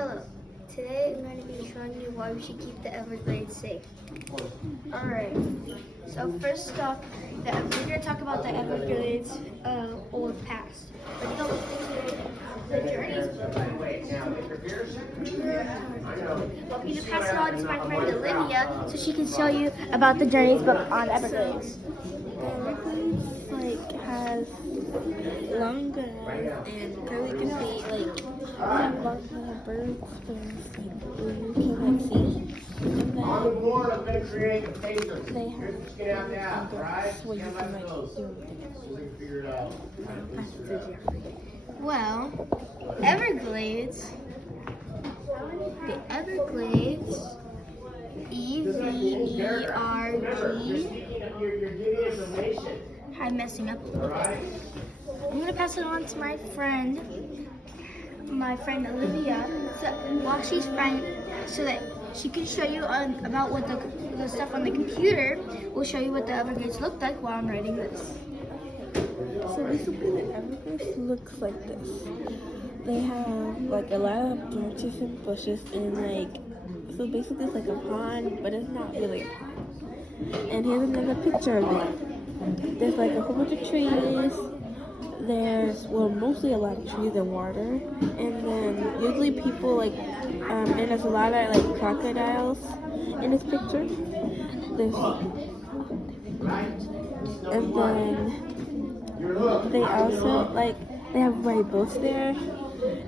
Hello. Today I'm going to be showing you why we should keep the Everglades safe. Alright, so first off, we're going to talk about the Everglades old past. We're going to go the journeys. I'm going to pass it on to my friend Olivia so she can show you about the journeys book on Everglades. Everglades has long grass and pelican feet, have lots of birds and you can see. And then On the board, I'm going to create a paper. they have where you can do Figure it out. Well, Everglades, the Everglades, EVERG. You're giving information. I'm messing up a little bit. I'm gonna pass it on to my friend Olivia, so that she can show you about what the stuff on the computer will show you what the Everglades look like while I'm writing this. So basically the Everglades looks like this. They have a lot of branches and bushes and so basically it's like a pond, but it's not really a pond. And here's another picture of it. There's a whole bunch of trees. There's mostly a lot of trees and water. And then usually people and there's a lot of crocodiles in this picture. And then they also they have boats there,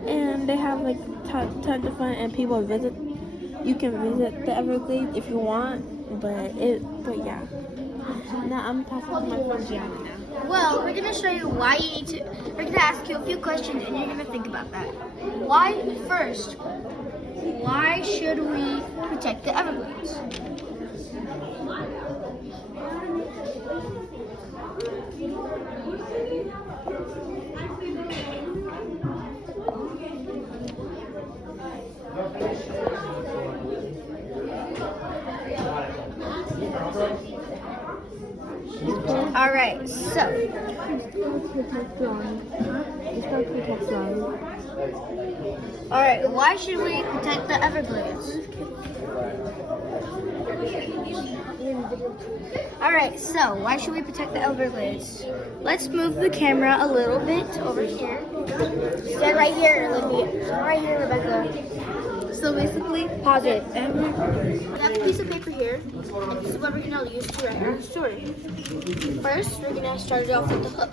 and they have tons of fun, and people visit. You can visit the Everglades if you want, but yeah. Now I'm passing to my friend Gianna now. Well, we're gonna show you why you need to. We're gonna ask you a few questions, and you're gonna think about that. Why should we protect the Everglades? Alright, so alright, why should we protect the Everglades? Alright, so why should we protect the Everglades? Let's move the camera a little bit over here. Stand right here, Olivia. Stand right here, Rebecca. So basically, pause it. I have a piece of paper here. This is what we're going to use to write our story. First, we're going to start it off with the hook.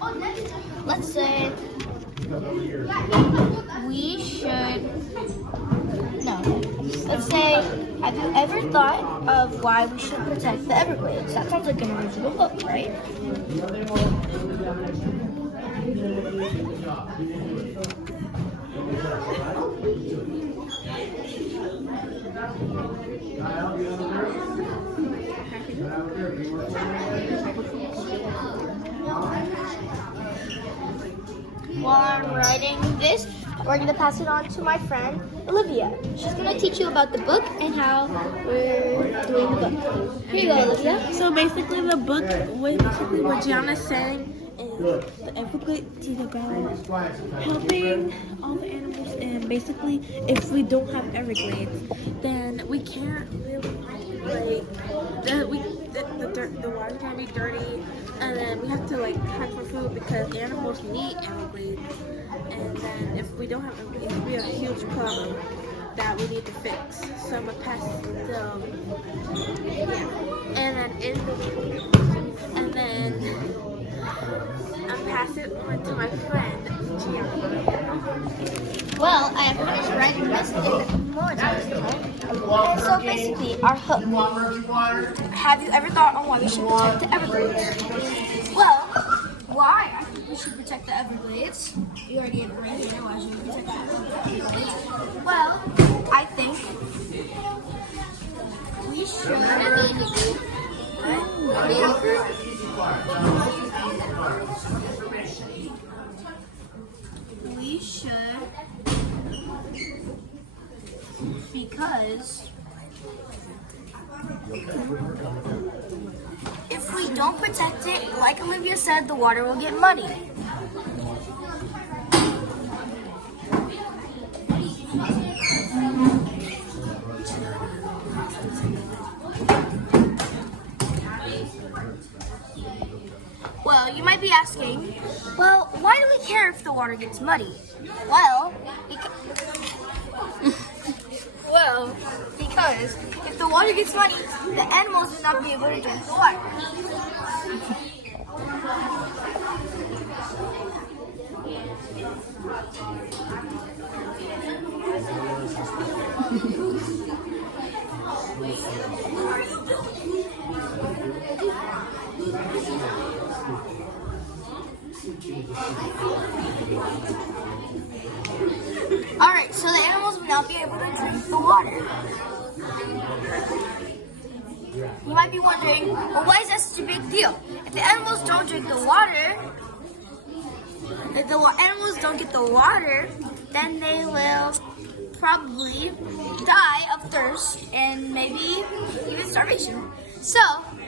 Let's say let's say, have you ever thought of why we should protect the Everglades? That sounds like an original hook, right? While I'm writing this, we're going to pass it on to my friend Olivia. She's going to teach you about the book and how we're doing the book. Here you go, Olivia. So basically the book, what Gianna's saying is the Everglades is about helping all the animals, and basically if we don't have Everglades, then we can't really the water's gonna be dirty, and then we have to hunt for food because animals need Everglades. And then if we don't have Everglades, it'll be a huge problem that we need to fix. So I'm gonna pass and then I'm pass it on to my friend Gianna. Well, I have finished writing this in more time. And so basically, our hook. Have you ever thought on why we should protect the Everglades? Well, why I think we should protect the Everglades? You already have it right here. Why should we protect the Everglades? Well, I think we should. We should, because if we don't protect it, like Olivia said, the water will get muddy. you might be asking, well, why do we care if the water gets muddy? Well, because if the water gets muddy, the animals will not be able to drink the water. Alright, so the animals will not be able to drink the water. You might be wondering, well, why is that such a big deal? If the animals don't drink the water, if the animals don't get the water, then they will probably die of thirst and maybe even starvation. So,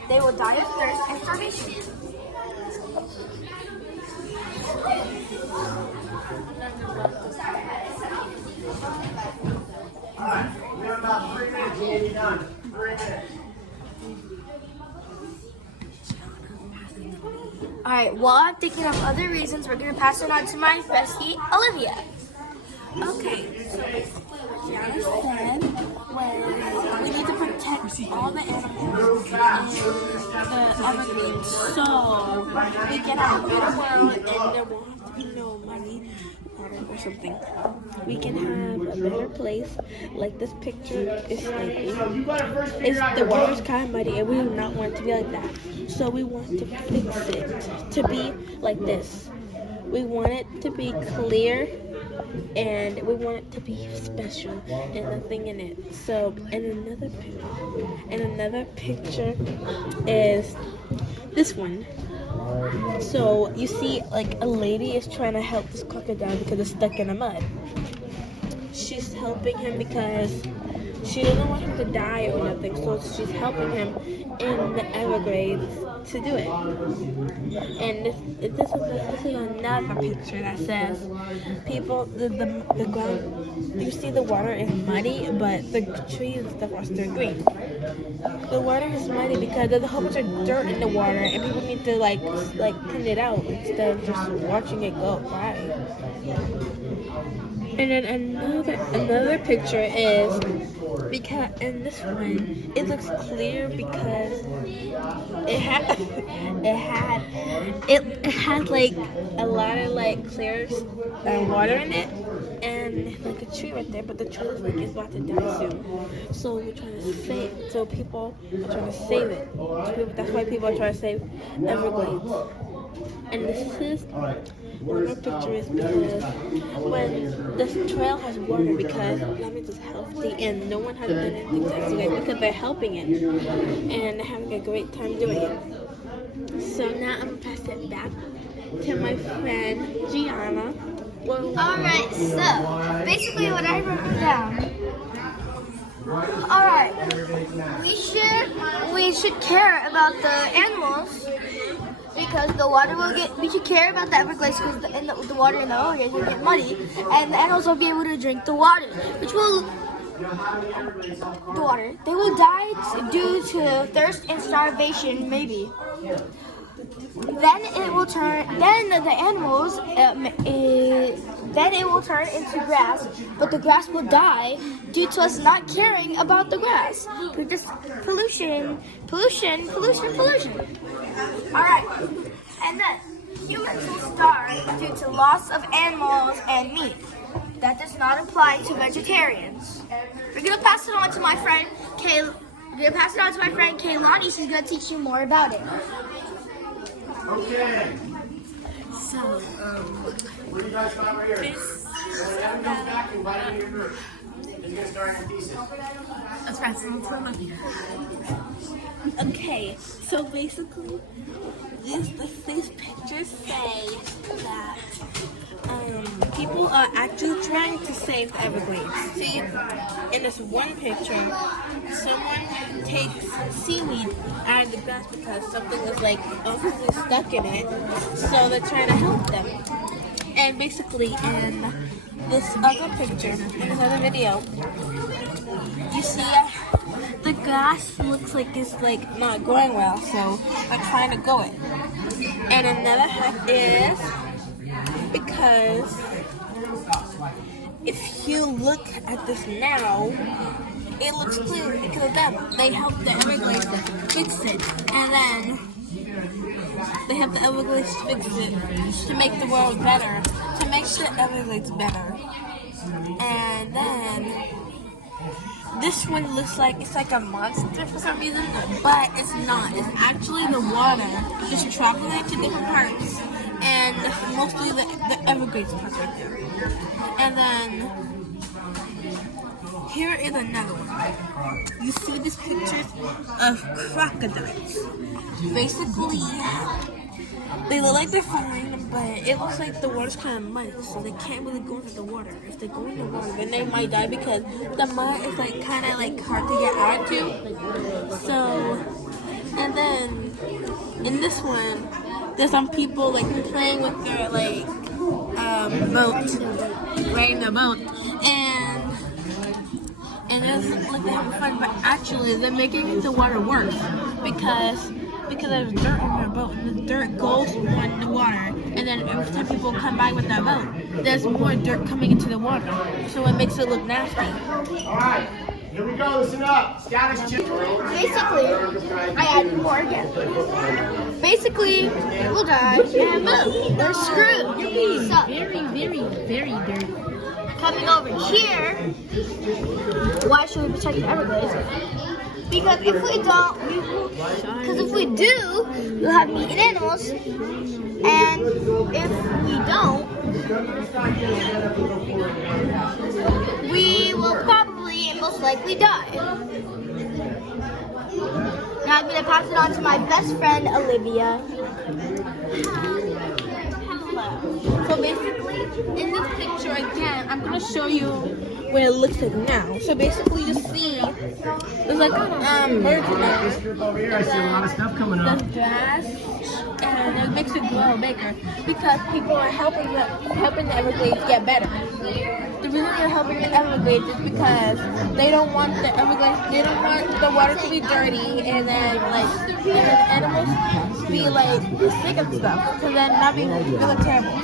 they will die of thirst and starvation. Alright, we have about 3 minutes and you're done. 3 minutes. Alright, while I'm thinking of other reasons, we're going to pass it on to my bestie, Olivia. Okay, so basically what Gianna said was we need to protect all the animals in the Everglades so we can have a better world and there won't have to be no money or something. We can have a better place. Like this picture is like the water's kind of muddy and we do not want it to be like that. So we want to fix it to be like this. We want it to be clear and we want it to be special and nothing in it. So, and another picture is this one. So you see, like a lady is trying to help this crocodile because it's stuck in the mud. She's helping him because she doesn't want him to die or nothing. So she's helping him in the Everglades to do it. And this is another picture that says people the ground, you see the water is muddy but the trees and stuff are still green. The water is muddy because there's a whole bunch of dirt in the water and people need to like clean it out instead of just watching it go by. And then another picture is because in this one it looks clear because it had like a lot of like clear water in it and like a tree right there, but the tree looks like it's about to die soon. So we're trying to save. So people are trying to save it. That's why people are trying to save Everglades. And this is another picture is because when this trail has water because that means it's healthy and no one has done anything to Everglades because they're helping it and they're having a great time doing it. So now I'm gonna pass it back to my friend Gianna. Alright, so basically what I wrote down. Alright, we should care about the animals because the water will get. We should care about the Everglades because the water in the Everglades will get muddy, and the animals will be able to drink the water, which will They will die due to thirst and starvation, maybe. Then it will turn. Then the animals. Then it will turn into grass, but the grass will die due to us not caring about the grass. We're just pollution. All right, and then humans will starve due to loss of animals and meat. That does not apply to vegetarians. We're gonna pass it on to my friend Kaylani. She's gonna teach you more about it. Okay. So, What do you guys got right here? Adam comes back, invite him to your group. He's gonna start your thesis. okay, so basically, these pictures say that people are actually trying to save the Everglades. See, in this one picture, someone takes seaweed out of the grass because something was like obviously stuck in it, so they're trying to help them. And basically, in this other picture, in this other video, you see the the grass looks like it's like not growing well, so I'm trying to grow it. And another hack is because if you look at this now, it looks clean because of them. They helped the Everglades fix it, and then they helped the Everglades fix it to make the world better, to make the Everglades better. And then this one looks like it's like a monster for some reason, but it's not. It's actually the water just traveling to different parts, and mostly the Everglades parts right there. And then here is another one. You see these pictures of crocodiles. Basically, they look like they're fine, but it looks like the water's kind of muddy, so they can't really go into the water. If they go into the water, then they might die because the mud is like kind of like hard to get out to. So, and then in this one, there's some people like playing with their like boat, riding their boat, and it doesn't look like they're having fun, but actually they're making the water worse because there's dirt on their boat, and the dirt goes on the water, and then every time people come by with their boat, there's more dirt coming into the water, so it makes it look nasty. Alright, here we go, listen up. Status check. Basically, I added more again. Basically, people die and move. They're screwed. So, Very dirty. coming over here, why should we protect the Everglades? Because if we don't, we'll have meat and animals, and if we don't, we will probably and most likely die. Now I'm going to pass it on to my best friend, Olivia. So basically, in this picture again, I'm gonna show you what it looks like now. So basically, you see there's like birds in there. This group over here, I see a lot of stuff coming up. There's grass, and it makes it grow bigger because people are helping the Everglades get better. The reason they're helping the Everglades is because they don't want the water to be dirty, and then the animals to be like sick and stuff, because then that'd be really terrible.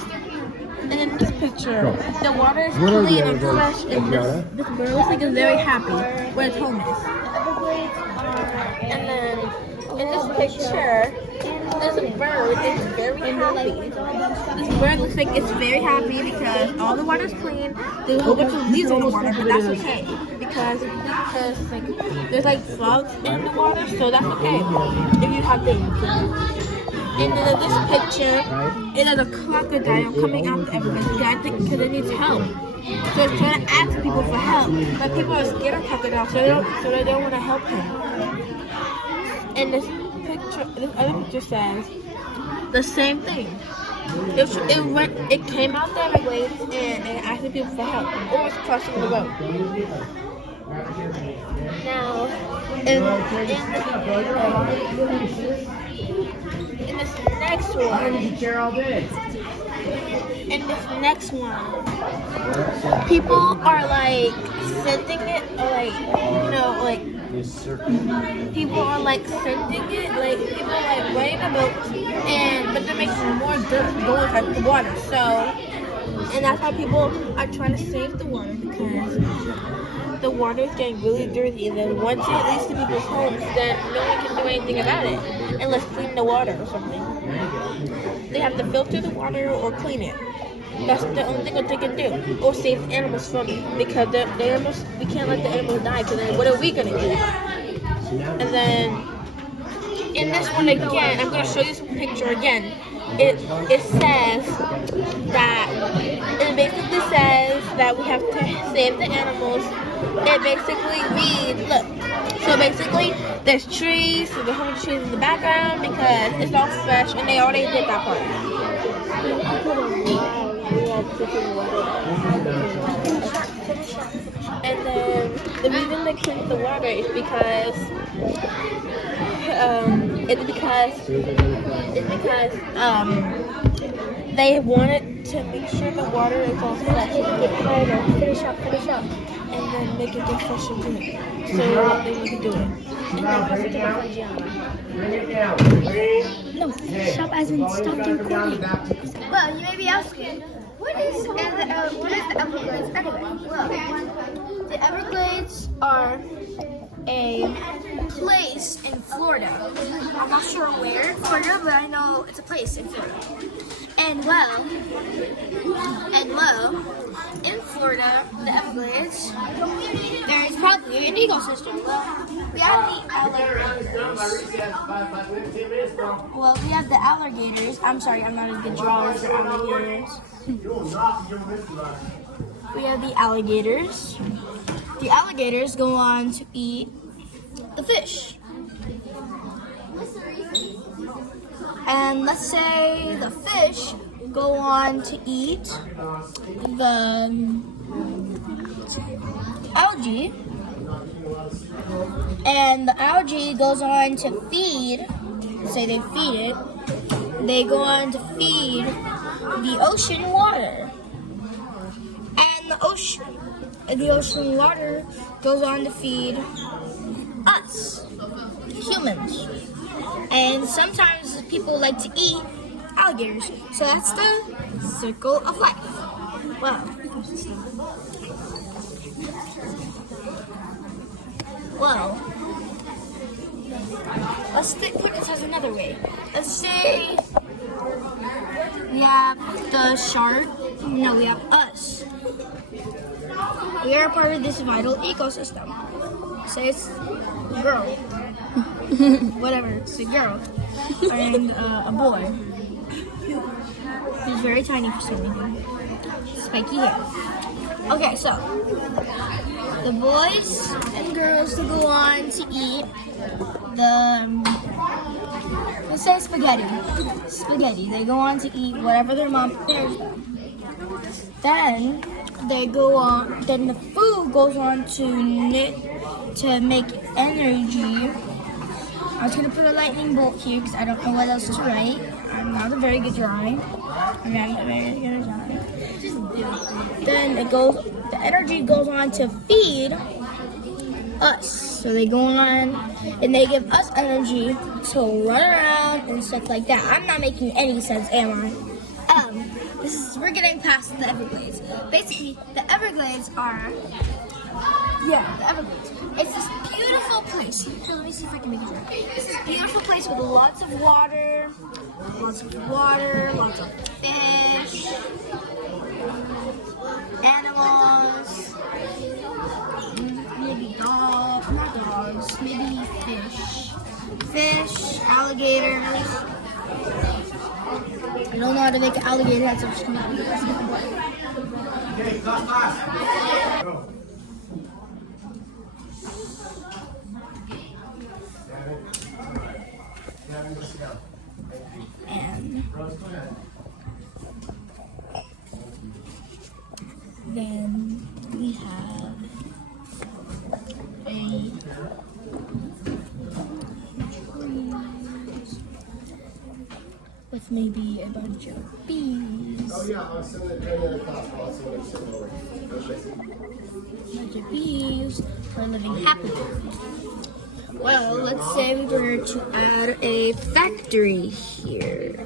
And in this picture, the water is clean and fresh, and this bird looks like it's very happy where its home is. And then in this picture, there's a bird that's very happy. This bird looks like it's very happy because all the water's clean. There's a whole bunch of leaves in the water, but that's okay because like there's like frogs in the water, so that's okay if you have things. And then in this picture, it is a crocodile coming out the Everglades because it needs help. So it's trying to ask people for help, but people are scared of crocodiles, so they don't want to help him. And this other picture says the same thing. It came out the Everglades and asking people for help, or it's crossing the road. Now, in this next one, people are like sending it, or people are like sending it, like people are like riding a boat, but they're making more dirt going into the water. So, and that's why people are trying to save the water because the water is getting really dirty, and then once it leaves to people's homes, then no one can do anything about it unless clean the water or something. They have to filter the water or clean it. That's the only thing that they can do, or save animals from it, because the animals, we can't let the animals die, because then what are we gonna do? And then in this one again, I'm gonna show you some picture again. It says that it basically says that we have to save the animals. It basically reads, look. So basically, there's trees, there's a whole bunch of trees in the background because it's all fresh, and they already did that part. And then the reason they cleaned the water is because they wanted to make sure the water is all fresh. Finish up. and then make it get fresh and good. So they want to do it. No, stop as in stop the recording. Well, you may be asking, what is the Everglades anyway? Well, the Everglades are a place in Florida. I'm not sure where in Florida, but I know it's a place in Florida. And well, in Florida, the Everglades, there is probably an ecosystem. Well, we have the alligators. Well, we have the alligators. I'm sorry, I'm not a good drawer for alligators. We have the alligators. The alligators go on to eat the fish. And let's say the fish go on to eat the algae. And the algae goes on to feed, say they feed it, they go on to feed the ocean water. And the ocean water goes on to feed us, humans. And sometimes people like to eat alligators. So that's the circle of life. Well, let's put this as another way. Let's say we have the shark. No, we have us. We are part of this vital ecosystem. Say it's a girl. Whatever, it's a girl. And a boy. He's very tiny for some reason. Spiky hair. Okay, so the boys and girls to go on to eat let's say spaghetti. They go on to eat whatever their mom prepares them. Then the food goes on to make energy. I was gonna put a lightning bolt here because I don't know what else to write. I'm not a very good drawing. Then the energy goes on to feed us. So they go on and they give us energy to run around and stuff like that. I'm not making any sense, am I? We're getting past the Everglades. Basically, the Everglades are, the Everglades. It's this beautiful place. Here, let me see if I can make it right. It's this beautiful place with lots of water, lots of fish, animals, maybe not dogs, maybe fish, alligators. I don't know how to make an alligator head, so I'm just gonna do this. And then we have with maybe a bunch of bees. For living happily. Well, let's say we were to add a factory here.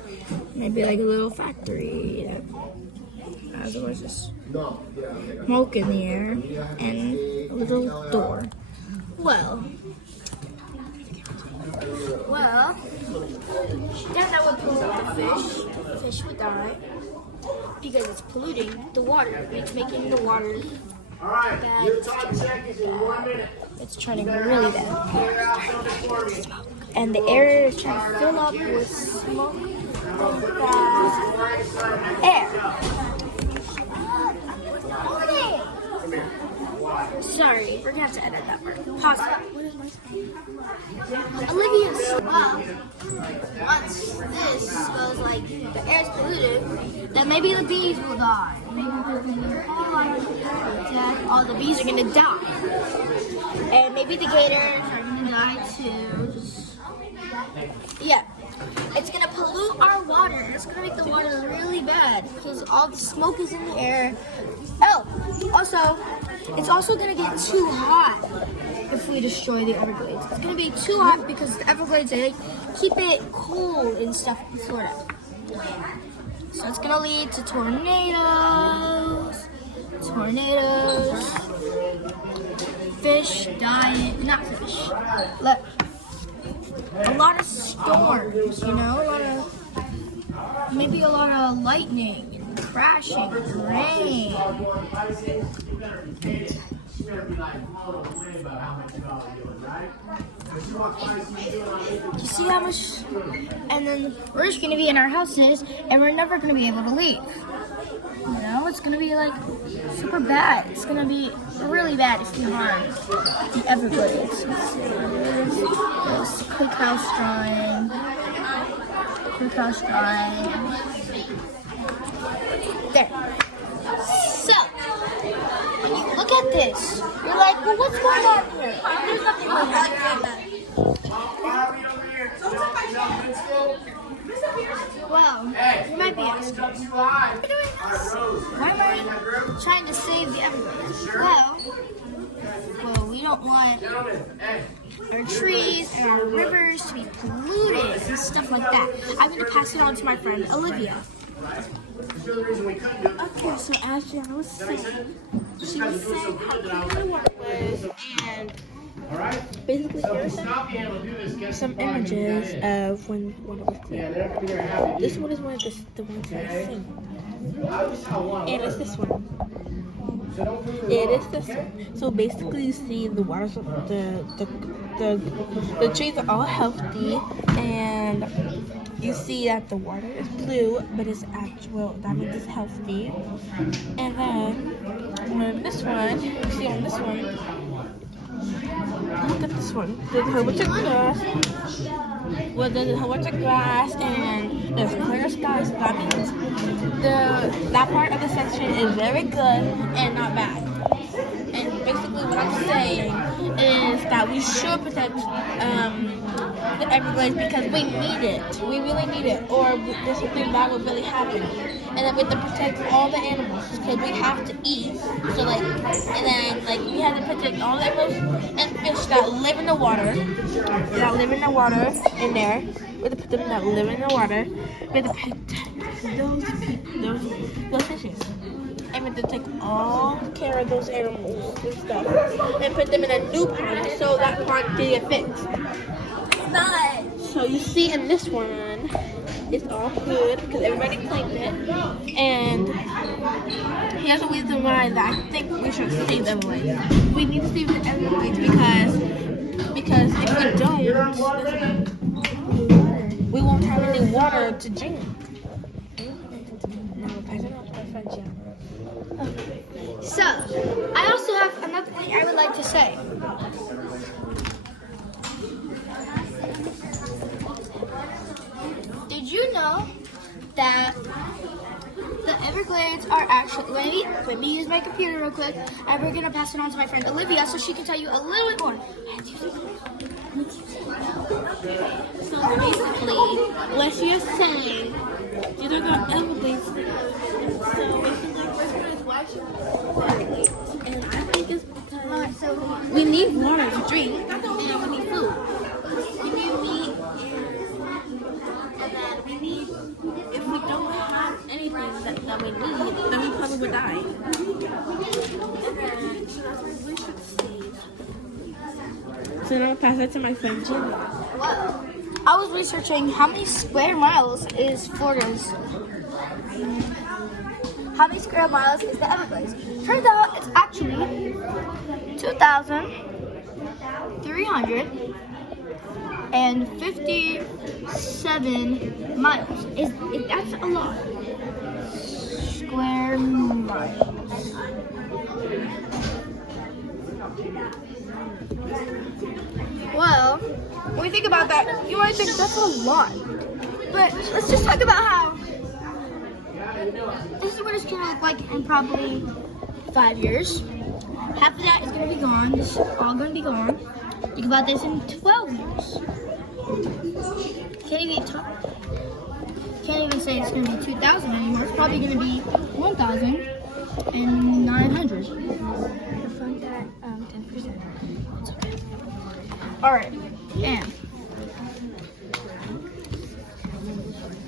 Maybe like a little factory that has a bunch of smoke in the air and a little door. Well, then that would pollute the fish. The fish would die because it's polluting the water. It's making the water bad. It's turning really bad. And the air is trying to fill up with smoke and bad air. Sorry, we're gonna have to edit that part. Pause it. Olivia's. Well, once this goes like the air's polluted, then maybe the bees will die. Maybe there's gonna be all the bees are gonna die, and maybe the gators are gonna die too. It's gonna pollute our water. It's gonna make the water really bad because all the smoke is in the air. Oh, also, it's also gonna get too hot if we destroy the Everglades. It's gonna be too hot because the Everglades, they keep it cool and stuff in Florida. So it's gonna lead to tornadoes, fish dying, not fish, a lot of storms, you know, maybe a lot of lightning and crashing, rain. You see how much? And then we're just gonna be in our houses and we're never gonna be able to leave. You know, it's gonna be like super bad. It's gonna be really bad if we harm the Everglades. There's Quick House drawing. There. So, when you look at this, you're like, well, what's going on here? There's nothing going on. Well, you might be asking, what are you doing this? Why am I trying to save the Everglades? Well, we don't want our trees and our rivers to be polluted and stuff like that. I'm going to pass it on to my friend Olivia. Okay, so as Gianna was saying, she was saying how clean the water was, and basically here's some images of when water was clean. This one is one of the ones that I've seen. And it's this one. It is this one. So basically you see the water's the trees are all healthy, and you see that the water is blue, but it's actual, that means it's healthy. And then on this one, you see on this one, look at this one. There's a whole bunch of grass. Well, there's a whole bunch of grass and there's clear skies. So that means that part of the section is very good and not bad. And basically what I'm saying is that we should protect the Everglades because we need it. We really need it, or there's something bad would really happen. And then we have to protect all the animals because we have to eat. So we have to protect all the animals and fish that live in the water. In there. We have to put them that live in the water. We have to protect those fishes. And we have to take all care of those animals and stuff and put them in a new pond so that pond can get fixed. So you see in this one, it's all good because everybody claimed it. And here's a reason why that I think we should save the Everglades. We need to save the Everglades because if we don't, we won't have any water to drink. So, I also have another thing I would like to say. Did you know that the Everglades are actually, let me use my computer real quick, and we're going to pass it on to my friend Olivia so she can tell you a little bit more. So basically, what you're saying, these are the Everglades. So basically, why should we Everglades? And I think it's because we need water to drink, and we need food. We need meat, and then we need, if we don't have anything that we need, then we probably would die. And so that's why we should save. So now I'll pass it to my friend Jimmy. Well, I was researching how many square miles is Florida's. How many square miles is the Everglades? Turns out it's actually 2,357 miles. That's a lot. Square miles. Well, when we think about that, you might think that's a lot. But let's just talk about how this is what it's going to look like in probably 5 years. Half of that is going to be gone. This is all going to be gone. Think about this in 12 years. Can't even say it's going to be 2,000 anymore. It's probably going to be 1,000. and 900. The front at 10%. It's okay. All right,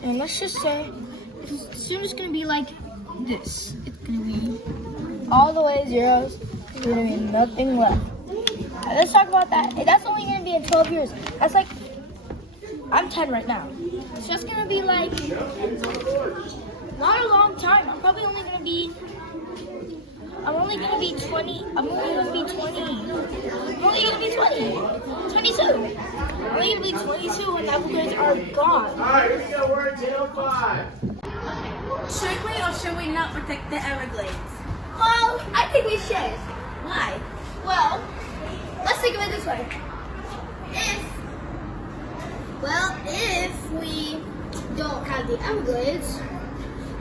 and let's just say it's soon it's gonna be like this. It's gonna be all the way zeros. There's gonna be nothing left. Let's talk about that. That's only gonna be in 12 years. That's like I'm 10 right now. It's just gonna be like not a long time. I'm probably only gonna be. I'm only gonna be 20. I'm only gonna be 20. I'm only gonna be 20. 22. I'm only gonna be 22 when the Everglades are gone. Alright, here we go. We're at 10:05. Should we or should we not protect the Everglades? Well, I think we should. Why? Well, let's think of it this way. If we don't have the Everglades,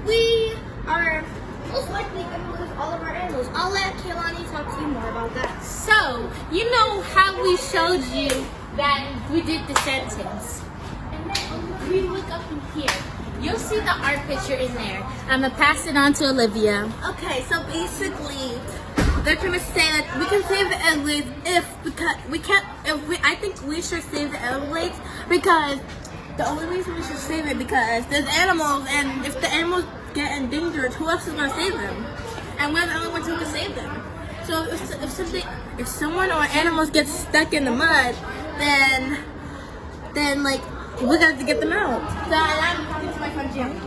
we are most likely going to lose all of our animals. I'll let Kaylani talk to you more about that. So, you know how we showed you that we did the sentence? And then if we look up in here, you'll see the art picture in there. I'm going to pass it on to Olivia. Okay, so basically, they're trying to say that we can save the Everglades I think we should save the Everglades because the only reason we should save it because there's animals, and if the animals get endangered, who else is going to save them? And we're the only ones who can save them. So if someone or animals get stuck in the mud, then like we got to get them out. So I'm talking to my friend Jim.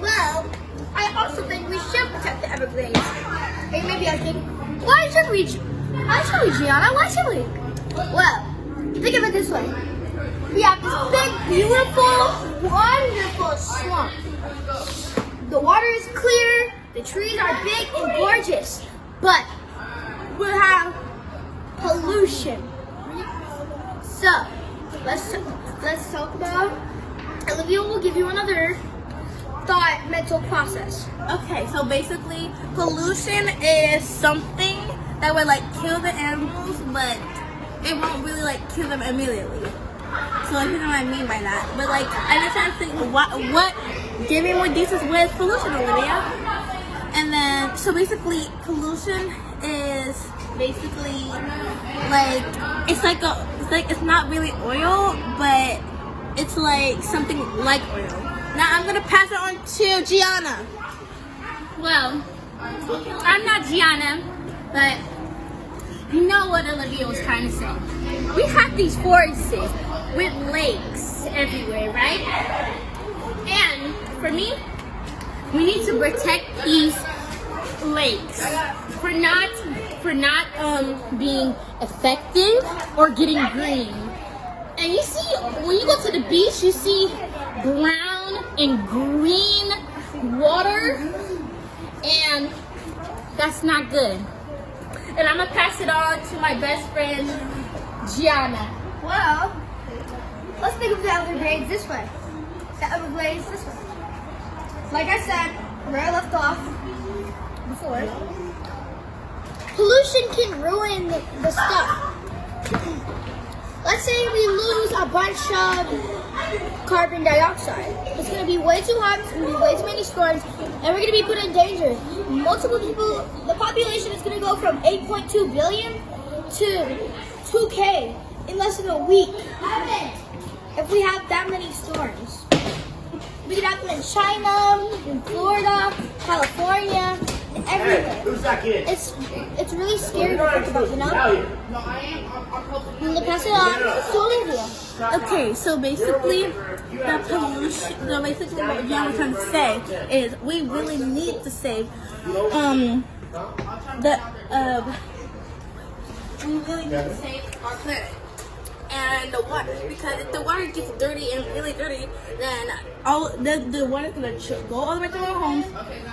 Well, I also think we should protect the Everglades. Or maybe I think, why should we, Gianna? Why should we? Well, think of it this way. We have this big, beautiful, wonderful swamp. The water is clear, the trees are big and gorgeous, but we have pollution. So, let's talk about, Olivia will give you another mental process. Okay, so basically, pollution is something that would like kill the animals, but it won't really like kill them immediately. So like, you know what I mean by that. But like, I'm just trying to think, what? Give me more details. What is pollution, Olivia? And then, so basically, pollution is basically like it's not really oil, but it's like something like oil. Now I'm gonna pass it on to Gianna. Well, I'm not Gianna, but you know what Olivia was trying to say. We have these forests with lakes everywhere, right? And for me, we need to protect these lakes for not being effective or getting green. And you see, when you go to the beach, you see brown and green water, and that's not good. And I'm gonna pass it on to my best friend, Gianna. Well, let's think of the Everglades this way. The Everglades this way. Like I said, where I left off before, pollution can ruin the stuff. Let's say we lose a bunch of carbon dioxide. It's going to be way too hot, it's going to be way too many storms, and we're going to be put in danger. Multiple people, the population is going to go from 8.2 billion to 2K in less than a week. If we have that many storms. We could have them in China, in Florida, California, and everywhere. Who's that kid? It's really scary to think about, you know? I'm gonna pass it on to Olivia. Okay, so basically, the pollution. So basically, what Gianna was trying to say is we really need to save we really need to save our planet and the water, because if the water gets dirty and really dirty, then the water's gonna go all the way to our homes,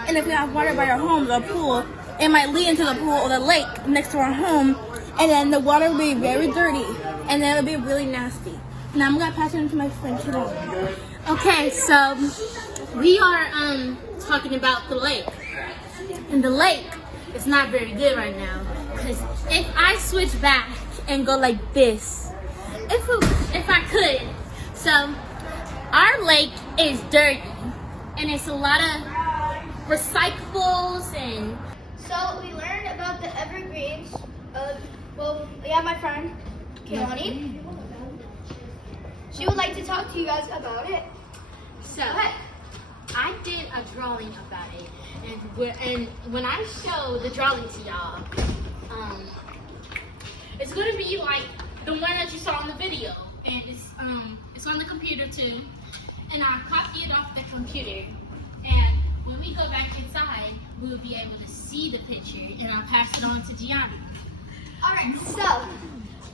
and if we have water by our homes or pool, it might lead into the pool or the lake next to our home, and then the water will be very dirty, and then it'll be really nasty. Now I'm gonna pass it on to my friend Kiddo. Okay, so we are talking about the lake. And the lake is not very good right now, because if I switch back and go like this, if I could, so our lake is dirty, and it's a lot of recyclables and So we learned about the evergreens. Well, we have my friend, Keone. She would like to talk to you guys about it. So, I did a drawing about it, and when I show the drawing to y'all, it's gonna be like the one that you saw in the video, and it's on the computer too, and I copied it off the computer, and when we go back inside, we'll be able to see the picture, and I'll pass it on to Gianna. Alright, so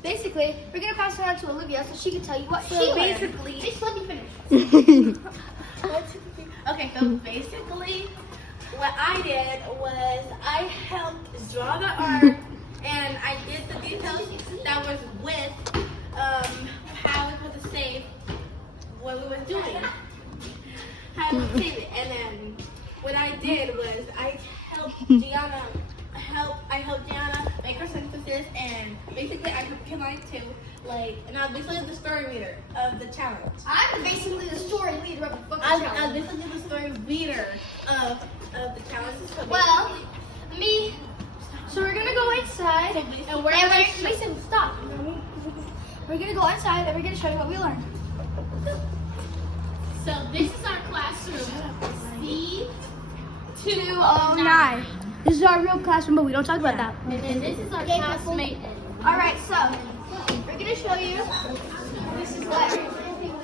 basically, we're gonna pass it on to Olivia so she can tell you what she learned. Just let me finish. Okay, so basically, what I did was I helped draw the art, and I did the details that was with how we put the save what we were doing. How we save it, and then what I did was I helped Gianna. I helped Gianna make her synthesis, and basically I helped Keone too. And I was basically the story reader of the challenge. I'm basically the story leader of the fucking I was challenge. basically the story reader of the challenge. So Well, so we're gonna go inside, and we're and gonna Mason, stop. We're gonna go inside, and we're gonna show you what we learned. So this is our classroom, C209. This is our real classroom, but we don't talk about that. and then this is our classmate. All right, so we're gonna show you.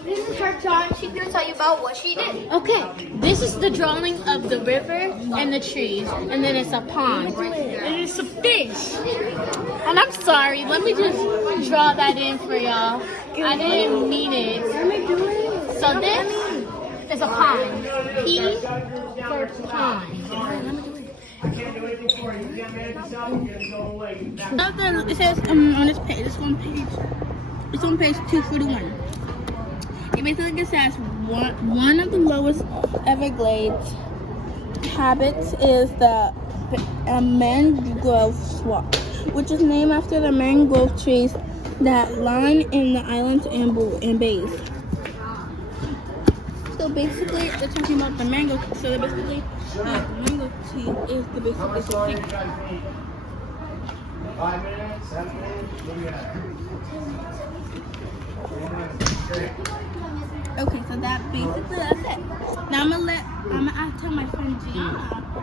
This is her drawing. She's gonna tell you about what she did. Okay, this is the drawing of the river and the trees, and then it's a pond, and it's a fish. And I'm sorry, let me just draw that in for y'all. I didn't mean it. So this is a pond. P for pond. I can't do anything for you. You can't manage yourself. You're gonna go away. It says on this page. It's on page 241. It basically says one of the lowest Everglades habits is the mangrove swamp, which is named after the mangrove trees that line in the islands and bays. So basically, they're talking about the mango. So they're basically, the mango tree is the How much basically longer the you guys need? 5 minutes? 7 minutes? What do you got? 3 minutes. Great. Okay, so that's it. Now I'm gonna tell my friend Gianna.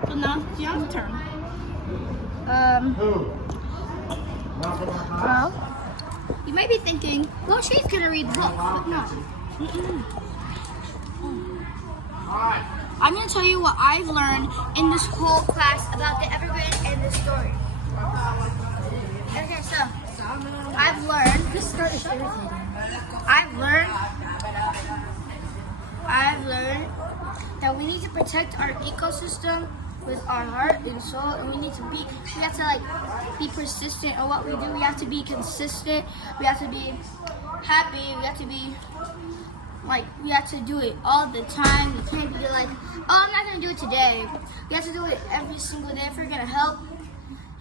So now it's Gianna's turn. Who? Not from our class? Well, you might be thinking, well, she's gonna read books, but no. Alright. I'm gonna tell you what I've learned in this whole class about the Everglades and the story. Okay, so I've learned that we need to protect our ecosystem with our heart and soul, and we have to be persistent on what we do. We have to be consistent. We have to be happy. We have to do it all the time. We can't be like, oh, I'm not gonna do it today. We have to do it every single day if we're gonna help.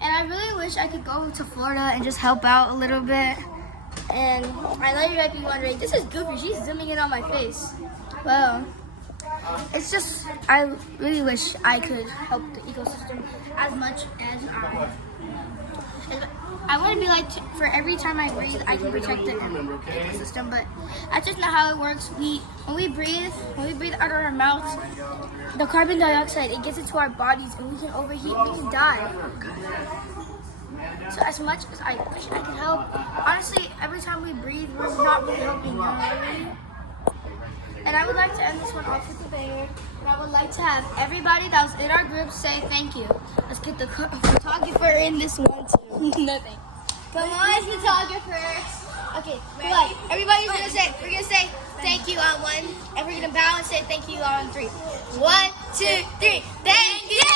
And I really wish I could go to Florida and just help out a little bit. And I know you might be wondering, this is Goofy, she's zooming in on my face. Well, it's just, I really wish I could help the ecosystem as much as I want to be like, for every time I breathe, I can protect the ecosystem, but that's just not how it works. When we breathe out of our mouths, the carbon dioxide, it gets into our bodies and we can overheat, we can die. So as much as I wish I could help, honestly, every time we breathe, we're not really helping, you know what I mean? And I would like to end this one off with a banger. And I would like to have everybody that was in our group say thank you. Let's get the photographer in this one too. Nothing. Come on, photographer. Okay, come on. Everybody's we're gonna say thank you on 1, and we're gonna bow and say thank you on 3. 1, 2, 3. Thank you.